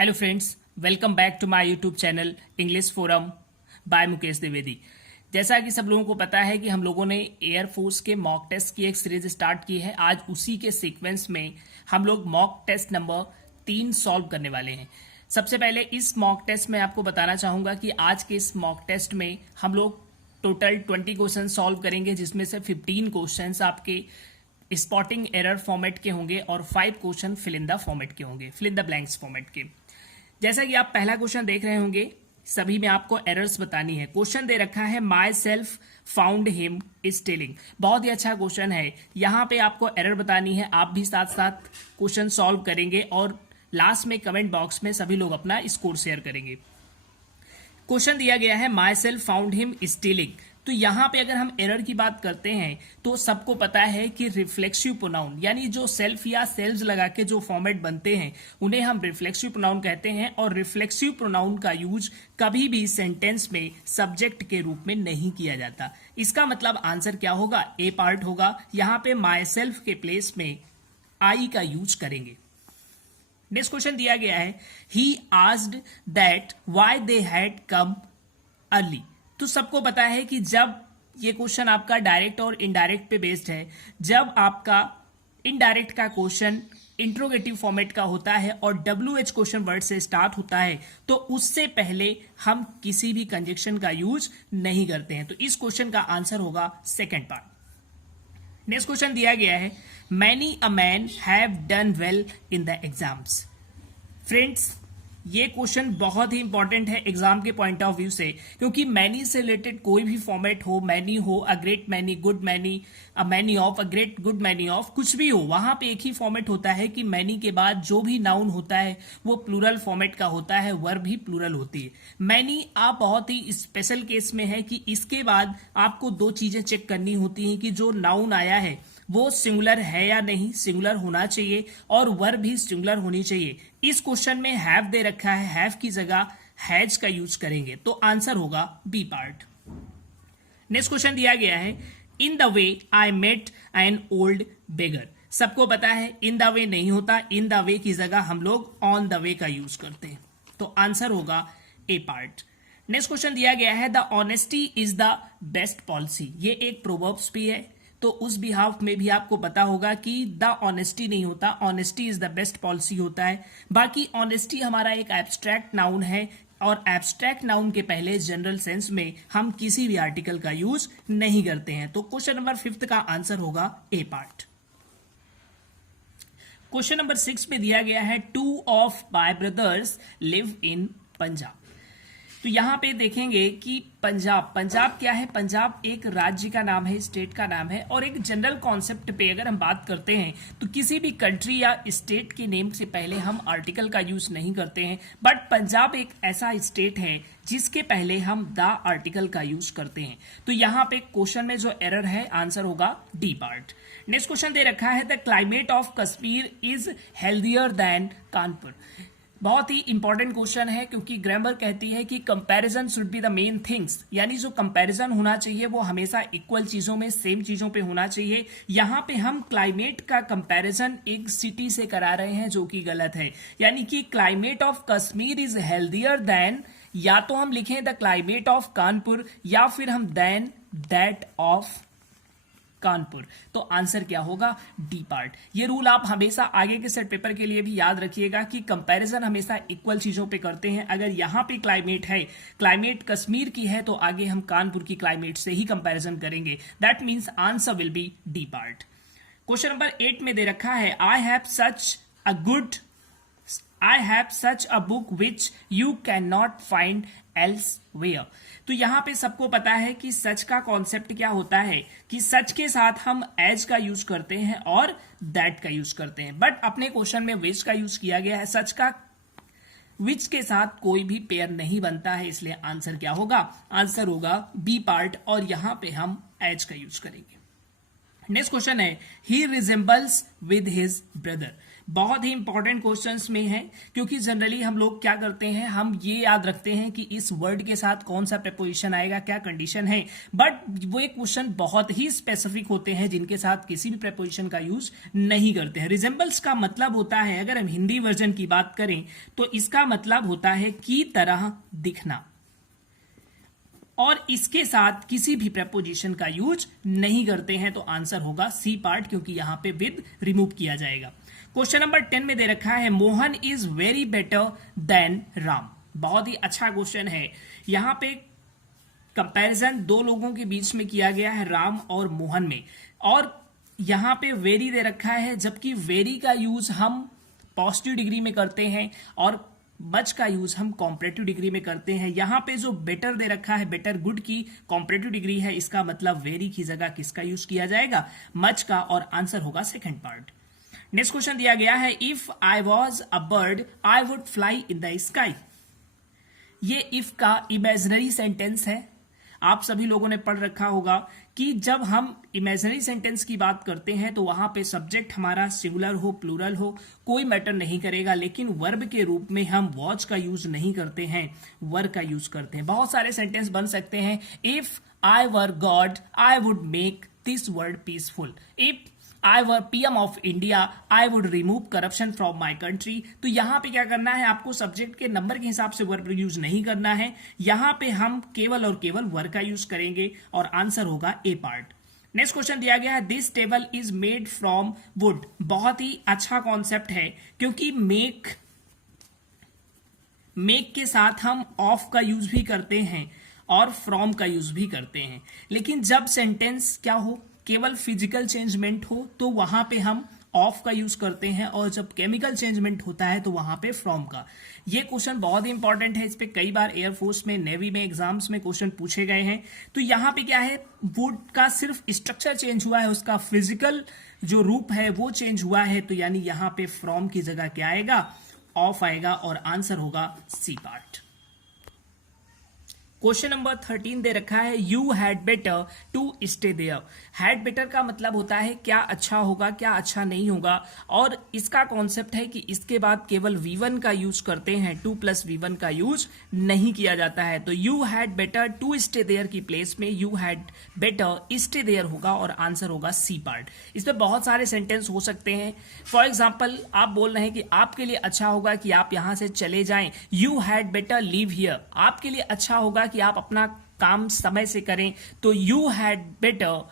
Hello friends, welcome back to my YouTube channel English forum by Mukesh Dwivedi. जैसा कि सब लोगों को पता है कि हम लोगों ने एयरफोर्स के मॉक टेस्ट की एक सीरीज स्टार्ट की है। आज उसी के सीक्वेंस में हम लोग मॉक टेस्ट नंबर 3 सॉल्व करने वाले हैं। सबसे पहले इस मॉक टेस्ट में आपको बताना चाहूंगा कि आज के इस मॉक टेस्ट में हम लोग टोटल 20 क्वेश्चन सॉल्व करेंगे, जिसमें से 15 क्वेश्चन आपके स्पॉटिंग एरर फॉर्मेट के होंगे और 5 question fill in the format के होंगे, fill in the blanks format के। जैसा कि आप पहला क्वेश्चन देख रहे होंगे, सभी में आपको एरर्स बतानी है। क्वेश्चन दे रखा है my self found him stealing. बहुत ही अच्छा क्वेश्चन है। यहाँ पे आपको एरर बतानी है, आप भी साथ साथ क्वेश्चन सॉल्व करेंगे और लास्ट में कमेंट बॉक्स में सभी लोग अपना स्कोर शेयर करेंगे। क्वेश्चन दिया गया है my self found him stealing. तो यहाँ पे अगर हम एरर की बात करते हैं तो सबको पता है कि रिफ्लेक्सिव प्रोनाउन यानी जो सेल्फ या सेल्व्स लगा के जो फॉर्मेट बनते हैं उन्हें हम रिफ्लेक्सिव प्रोनाउन कहते हैं। और रिफ्लेक्सिव प्रोनाउन का यूज कभी भी सेंटेंस में सब्जेक्ट के रूप में नहीं किया जाता। इसका मतलब आंसर क्या होगा? ए पार्ट होगा। यहाँ पे माई सेल्फ के प्लेस में आई का यूज करेंगे। नेक्स्ट क्वेश्चन दिया गया है he asked that why they had come early. तो सबको पता है कि जब ये क्वेश्चन आपका डायरेक्ट और इनडायरेक्ट पे बेस्ड है, जब आपका इनडायरेक्ट का क्वेश्चन इंट्रोगेटिव फॉर्मेट का होता है और WH क्वेश्चन वर्ड से स्टार्ट होता है तो उससे पहले हम किसी भी कंजक्शन का यूज नहीं करते हैं। तो इस क्वेश्चन का आंसर होगा सेकेंड पार्ट। नेक्स्ट क्वेश्चन दिया गया है many a man have done well in the exams. Friends, ये क्वेश्चन बहुत ही इंपॉर्टेंट है एग्जाम के पॉइंट ऑफ व्यू से, क्योंकि मैनी से रिलेटेड कोई भी फॉर्मेट हो, मैनी हो, a great many, good many, a many of, a great good many of, कुछ भी हो, वहां पे एक ही फॉर्मेट होता है कि मैनी के बाद जो भी नाउन होता है वो प्लूरल फॉर्मेट का होता है, वर्ब भी प्लूरल होती है। मैनी आप बहुत ही स्पेशल केस में है कि इसके बाद आपको दो चीजें चेक करनी होती हैं कि जो नाउन आया है वो सिंगुलर है या नहीं, सिंगुलर होना चाहिए और वर्ब भी सिंगुलर होनी चाहिए। इस क्वेश्चन में हैव दे रखा है, हैव की जगह हैज का यूज करेंगे, तो आंसर होगा बी पार्ट। नेक्स्ट क्वेश्चन दिया गया है in the way I met an old beggar. सबको पता है इन द वे नहीं होता, इन द वे की जगह हम लोग ऑन द वे का यूज करते हैं, तो आंसर होगा ए पार्ट। नेक्स्ट क्वेश्चन दिया गया है the honesty is the best policy. ये एक प्रोवर्ब्स भी है, तो उस बिहाफ में भी आपको पता होगा कि द ऑनेस्टी नहीं होता, honesty is the best policy होता है। बाकी ऑनेस्टी हमारा एक एब्स्ट्रैक्ट नाउन है और एब्स्ट्रैक्ट नाउन के पहले जनरल सेंस में हम किसी भी आर्टिकल का यूज नहीं करते हैं। तो क्वेश्चन नंबर 5 का आंसर होगा ए पार्ट। क्वेश्चन नंबर 6 में दिया गया है 2 of my brothers live in Punjab. तो यहां पे देखेंगे कि पंजाब क्या है? पंजाब एक राज्य का नाम है, स्टेट का नाम है। और एक जनरल कॉन्सेप्ट पे अगर हम बात करते हैं तो किसी भी कंट्री या स्टेट के नेम से पहले हम आर्टिकल का यूज नहीं करते हैं, बट पंजाब एक ऐसा स्टेट है जिसके पहले हम द आर्टिकल का यूज करते हैं। तो यहाँ पे क्वेश्चन में जो एरर है आंसर होगा डी पार्ट। नेक्स्ट क्वेश्चन दे रखा है the climate of Kashmir is healthier then Kanpur. बहुत ही इंपॉर्टेंट क्वेश्चन है, क्योंकि ग्रामर कहती है कि comparison should be the main things, यानी जो कंपैरिजन होना चाहिए वो हमेशा इक्वल चीजों में, सेम चीजों पे होना चाहिए। यहाँ पे हम क्लाइमेट का कंपैरिजन एक सिटी से करा रहे हैं, जो कि गलत है। यानी कि climate of Kashmir is healthier then, या तो हम लिखें द क्लाइमेट ऑफ कानपुर या फिर हम देन दैट ऑफ कानपुर। तो आंसर क्या होगा? D part. ये रूल आप हमेशा आगे के सेट पेपर के लिए भी याद रखिएगा कि कंपैरिजन हमेशा इक्वल चीजों पे करते हैं। अगर यहां पे क्लाइमेट है, क्लाइमेट कश्मीर की है, तो आगे हम कानपुर की क्लाइमेट से ही कंपैरिजन करेंगे। That means answer will be D part. Question number 8 में दे रखा है I have such a book which you can not find elsewhere. तो यहां पे सबको पता है कि सच का कॉन्सेप्ट क्या होता है कि सच के साथ हम एज का यूज करते हैं और दैट का यूज करते हैं, बट अपने क्वेश्चन में विच का यूज किया गया है। सच का विच के साथ कोई भी पेयर नहीं बनता है, इसलिए आंसर क्या होगा? आंसर होगा बी पार्ट, और यहां पे हम एज का यूज करेंगे। नेक्स्ट क्वेश्चन है ही रिजेंबल्स विद हिज ब्रदर। बहुत ही इंपॉर्टेंट क्वेश्चंस में है, क्योंकि जनरली हम लोग क्या करते हैं, हम ये याद रखते हैं कि इस वर्ड के साथ कौन सा प्रीपोजिशन आएगा, क्या कंडीशन है, बट वो एक क्वेश्चन बहुत ही स्पेसिफिक होते हैं जिनके साथ किसी भी प्रीपोजिशन का यूज नहीं करते हैं। रिजेंबल्स का मतलब होता है, अगर हम हिंदी वर्जन की बात करें तो इसका मतलब होता है की तरह दिखना, और इसके साथ किसी भी प्रेपोजिशन का यूज नहीं करते हैं। तो आंसर होगा सी पार्ट, क्योंकि यहां पे विद रिमूव किया जाएगा। क्वेश्चन नंबर 10 में दे रखा है Mohan is very better than Ram. बहुत ही अच्छा क्वेश्चन है। यहां पे कंपैरिजन दो लोगों के बीच में किया गया है, राम और मोहन में, और यहां पे वेरी दे रखा है, जबकि वेरी का यूज हम पॉजिटिव डिग्री में करते हैं और मच का यूज हम कॉम्परेटिव डिग्री में करते हैं। यहां पे जो बेटर दे रखा है, बेटर गुड की कॉम्परेटिव डिग्री है, इसका मतलब वेरी की जगह किसका यूज किया जाएगा, मच का, और आंसर होगा सेकंड पार्ट। नेक्स्ट क्वेश्चन दिया गया है if I was a bird I would fly in the sky. ये इफ का इमेजिनरी सेंटेंस है। आप सभी लोगों ने पढ़ रखा होगा कि जब हम इमेजिनरी सेंटेंस की बात करते हैं तो वहां पे सब्जेक्ट हमारा सिंगुलर हो प्लूरल हो कोई मैटर नहीं करेगा, लेकिन वर्ब के रूप में हम वॉच का यूज नहीं करते हैं, वर का यूज करते हैं। बहुत सारे सेंटेंस बन सकते हैं। If I were God I would make this world peaceful. If I were PM of India, I would remove corruption from my country। तो यहां पे क्या करना है, आपको सब्जेक्ट के नंबर के हिसाब से वर्ब यूज नहीं करना है। यहां पे हम केवल और केवल वर्ब का यूज करेंगे, और आंसर होगा ए पार्ट। नेक्स्ट क्वेश्चन दिया गया है this table is made from would. बहुत ही अच्छा कॉन्सेप्ट है, क्योंकि मेक के साथ हम ऑफ का यूज भी करते हैं और फ्रॉम का यूज भी करते हैं, लेकिन जब सेंटेंस क्या हो, केवल फिजिकल चेंजमेंट हो, तो वहां पे हम ऑफ का यूज करते हैं, और जब केमिकल चेंजमेंट होता है तो वहां पे फ्रॉम का। ये क्वेश्चन बहुत ही इंपॉर्टेंट है, इस पे कई बार एयरफोर्स में, नेवी में, एग्जाम्स में क्वेश्चन पूछे गए हैं। तो यहां पे क्या है, वुड का सिर्फ स्ट्रक्चर चेंज हुआ है, उसका फिजिकल जो रूप है वो चेंज हुआ है, तो यानी यहां पे फ्रॉम की जगह क्या आएगा, ऑफ आएगा, और आंसर होगा सी पार्ट। क्वेश्चन नंबर 13 दे रखा है you had better to stay there. Had better का मतलब होता है क्या अच्छा होगा, क्या अच्छा नहीं होगा, और इसका कॉन्सेप्ट है कि इसके बाद केवल V1 का यूज करते हैं, 2 + V1 का यूज नहीं किया जाता है। तो you had better to stay there की प्लेस में you had better stay there होगा, और आंसर होगा सी पार्ट। इसमें बहुत सारे सेंटेंस हो सकते हैं। फॉर एग्जाम्पल आप बोल रहे हैं कि आपके लिए अच्छा होगा कि आप यहां से चले जाएं, you had better leave here. आपके लिए अच्छा होगा कि आप अपना काम समय से करें, तो you had better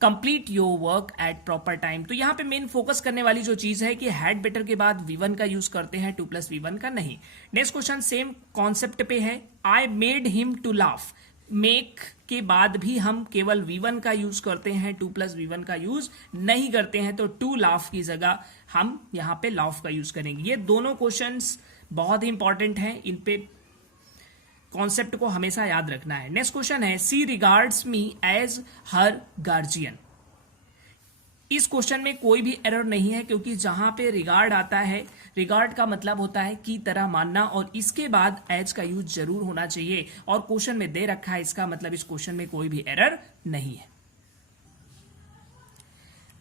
complete your work at proper time. तो यहां पे मेन फोकस करने वाली जो चीज है कि हैड बेटर के बाद V1 का यूज करते हैं, 2 + V1 का नहीं। नेक्स्ट क्वेश्चन सेम कॉन्सेप्ट पे है, I made him to laugh. Make के बाद भी हम केवल V1 का यूज करते हैं, 2 + V1 का यूज नहीं करते हैं, तो टू लाफ की जगह हम यहां पे लाफ का यूज करेंगे। ये दोनों क्वेश्चंस बहुत ही इंपॉर्टेंट हैं, इन पे कॉन्सेप्ट को हमेशा याद रखना है। नेक्स्ट क्वेश्चन है सी रिगार्ड्स मी एज हर गार्जियन। इस क्वेश्चन में कोई भी एरर नहीं है, क्योंकि जहां पे रिगार्ड आता है, रिगार्ड का मतलब होता है की तरह मानना, और इसके बाद एज का यूज जरूर होना चाहिए, और क्वेश्चन में दे रखा है, इसका मतलब इस क्वेश्चन में कोई भी एरर नहीं है।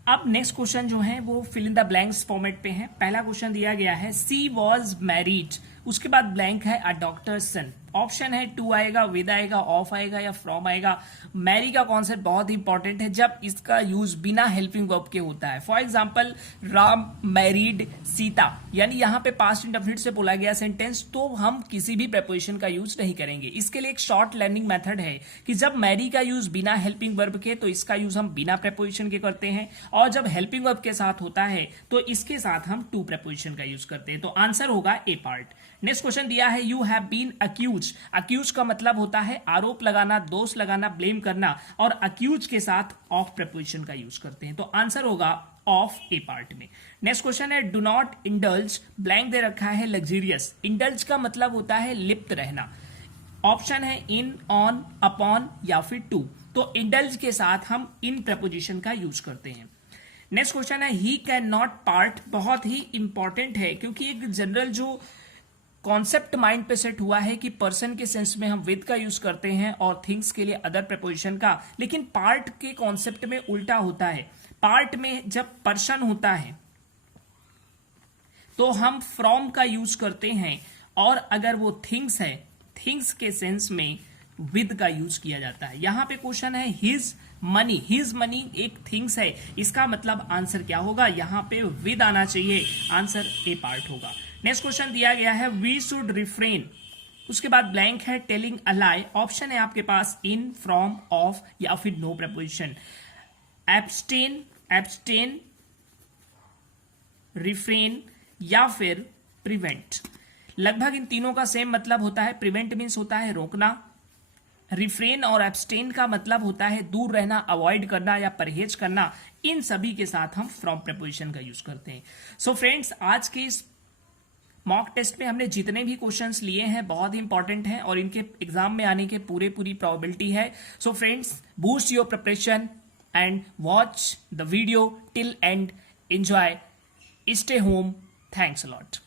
अब नेक्स्ट क्वेश्चन जो है वो fill in the blanks format पे है। पहला क्वेश्चन दिया गया है सी वॉज मैरिड, उसके बाद ब्लैंक है अ डॉक्टर सन। ऑप्शन है टू आएगा, विद आएगा, ऑफ आएगा, या फ्रॉम आएगा। मैरी का कॉन्सेप्ट बहुत इंपॉर्टेंट है, जब इसका यूज बिना हेल्पिंग वर्ब के होता है। For example Ram married Sita, यानी यहां पे पास्ट इंडेफिनिट से बोला गया सेंटेंस, तो हम किसी भी प्रेपोजिशन का यूज नहीं करेंगे। इसके लिए एक शॉर्ट लर्निंग मेथड है कि जब मैरी का यूज बिना हेल्पिंग वर्ब के, तो इसका यूज हम बिना प्रेपोजिशन के करते हैं, और जब हेल्पिंग वर्ब के साथ होता है तो इसके साथ हम टू प्रेपोजिशन का यूज करते हैं। तो आंसर होगा ए पार्ट। नेक्स्ट क्वेश्चन दिया है you have been accuse. Accuse का मतलब होता है आरोप लगाना, दोष लगाना, ब्लेम करना, और अक्यूज के साथ ऑफ प्रेपोजिशन का यूज करते हैं। तो आंसर होगा ऑफ ए पार्ट में। नेक्स्ट क्वेश्चन है डू नॉट इंडल्ज, ब्लैंक दे रखा है लग्जरियस। इंडल्ज का मतलब होता है लिप्त रहना। ऑप्शन है इन, ऑन, अपॉन, या फिर टू। तो इंडल्ज के साथ हम इन प्रेपोजिशन का यूज करते हैं। नेक्स्ट क्वेश्चन है ही कैन नॉट पार्ट। बहुत ही इंपॉर्टेंट है, क्योंकि एक जनरल जो कॉन्सेप्ट माइंड पे सेट हुआ है कि पर्सन के सेंस में हम विद का यूज करते हैं और थिंग्स के लिए अदर प्रपोजिशन का, लेकिन पार्ट के कॉन्सेप्ट में उल्टा होता है। पार्ट में जब पर्सन होता है तो हम फ्रॉम का यूज करते हैं, और अगर वो थिंग्स है, थिंग्स के सेंस में विद का यूज किया जाता है। यहां पे क्वेश्चन है हिज मनी, हिज मनी एक थिंग्स है, इसका मतलब आंसर क्या होगा, यहां पे विद आना चाहिए, आंसर ए पार्ट होगा। नेक्स्ट क्वेश्चन दिया गया है वी शुड रिफ्रेन, उसके बाद ब्लैंक है टेलिंग अ लाई, ऑप्शन है आपके पास इन, फ्रॉम, ऑफ या फिर no preposition. Abstain, abstain, refrain या फिर प्रिवेंट। लगभग इन तीनों का सेम मतलब होता है। प्रिवेंट मीन्स होता है रोकना, रिफ्रेन और एब्सटेन का मतलब होता है दूर रहना, अवॉइड करना या परहेज करना। इन सभी के साथ हम फ्रॉम प्रपोजिशन का यूज करते हैं। सो फ्रेंड्स, आज के इस मॉक टेस्ट में हमने जितने भी क्वेश्चंस लिए हैं बहुत ही इंपॉर्टेंट हैं और इनके एग्जाम में आने के पूरी प्रोबेबिलिटी है। So friends, boost your preparation and watch the video till and, enjoy, stay home, thanks a lot.